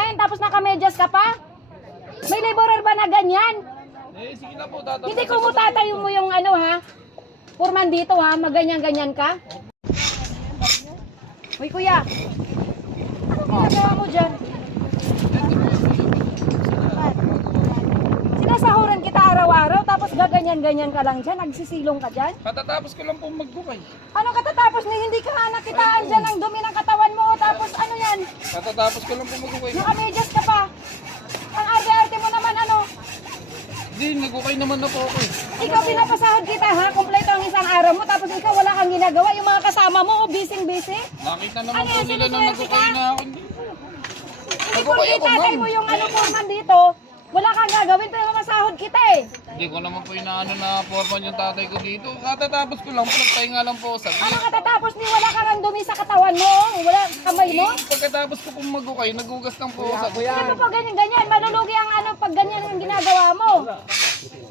yan, tapos nakamedyas ka pa? May laborer ba na ganyan? Sige na po, tatapos. Hindi ko mo tatayo mo yung ano ha? Purman dito ha, maganyan-ganyan ka? Uy kuya, ano ginagawa mo dyan? Sinasahuran kita araw-araw, tapos gaganyan-ganyan ka lang dyan, nagsisilong ka dyan? Katatapos ko lang po magbukay. Ano katatapos na hindi ka nga nakitaan dyan ang dumi ng katawan mo, tapos ano yan? Katatapos ko lang po magbukay. Nakamedyas ka pa. Ang arte-arte mo naman ano? Hindi, nagukay naman na po ako eh. Ikaw pinapasahod kita ha, kumpleto ang isang araw mo, tapos ikaw wala kang ginagawa, yung mga kasama mo, busy-busy. Nakita naman Ano po yan, nila na siniswerte nagukay ka? na ako. Hindi. Hindi kung itatay mo yung ano forman dito, wala kang gagawin, pero masahod kita eh. Hindi ko naman po inaano na foreman yung tatay ko dito. Katatapos ko lang po, nagpahinga lang po sa Ano katatapos ni wala kang dumi sa katawan mo, wala kamay mo? Pagkatapos ko pong magukay, nagugas lang po sa Hindi mo pa ganyan-ganyan, malulugi ang ano pag ganyan ang ginagawa mo.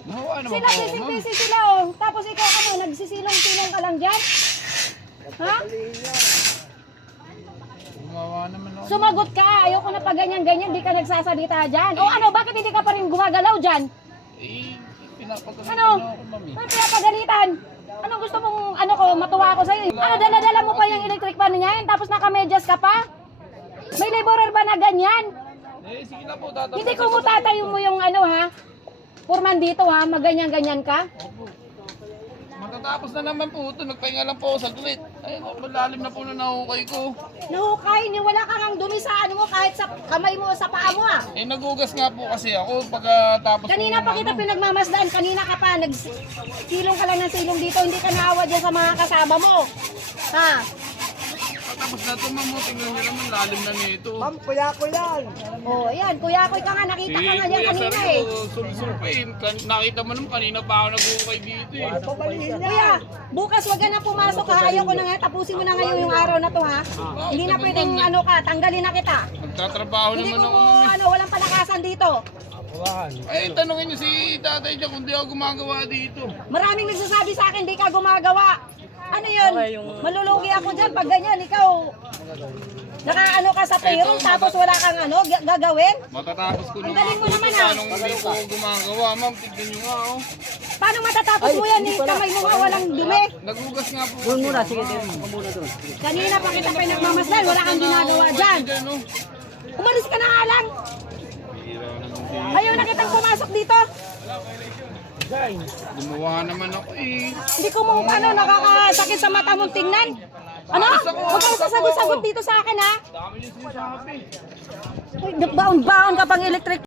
Nahawa naman Sila po ako, ma'am. busy-busy sila oh, tapos ikaw ano, nagsisilong-silong ka lang dyan? Ha? Gumawa naman ako. Sumagot ka, ayoko na pag ganyan-ganyan, di ka nagsasalita dyan. O ano, bakit hindi ka pa rin gumagalaw dyan? Pinapagalitan Ano? niyo ako, ma'am eh. Ano pinapagalitan? Ano gusto mong, ano ko, matuwa ako sa'yo? Ano, dala-dala mo pa yung electric pan niya, tapos nakamedyas ka pa? May laborer ba na ganyan? Sige na po, tatapos. Hindi ko mo tatayo mo yung ano ha? Purman dito ha, maganyan-ganyan ka? Matatapos na naman po ito, nagpahinga lang po ako saglit. Ayun, malalim na po na nahukay ko. Nahukay, ni wala kang ang dumi sa ano mo, kahit sa kamay mo, sa paa mo ah. Eh, nagugas nga po kasi ako pagkatapos Kanina pa kita pinagmamasdan, kanina ka pa, nagsilong ka lang ng silong dito, hindi ka naawa dyan sa mga kasama mo. Ha? Tapos na ito, ma'am, tingnan niyo naman, lalim na nito. Ma'am, kuya ko yan. Oh, ayan, kuya-kuy ka nga, nakita ka nga dyan kanina eh. sulsulpin. Nakita mo naman, kanina pa ako nag-ukay dito eh. Pabalihin niya. Kuya, bukas wag ka na pumasok ha, ayoko na nga, tapusin mo na ngayon yung araw na to ha. Hindi na pwedeng ano ka, tanggalin na kita. Nagtatrabaho Hindi naman ko ako, mo, ma'am. ano, walang palakasan dito. Eh, tanongin niyo si tatay dyan kung di ako gumagawa dito. Maraming nagsasabi sa akin, di ka gumagawa. Ano yun? Malulugi ako dyan pag ganyan, ikaw. Nakaano ka sa payroll tapos wala kang ano, gagawin? Matatapos ko Ang galing mo naman, ah. Anong hindi ko gumagawa, ma'am. Tignan niyo nga, oh. Paano matatapos mo yan? Kamay mo nga walang dumi. Nagugas nga po. Doon muna, sige, doon muna doon. Kanina pa kita pinagmamasdan, wala kang ginagawa dyan. Oh. Umalis ka na nga lang. Ayaw na kitang pumasok dito. Gumawa naman ako eh. Hindi ko mo ano, nakakasakit sa mata mong tingnan. Ano? Huwag kang sasagot-sagot dito sa akin ha. Dami niyo sinasabi. Uy, baon-baon ka pang electric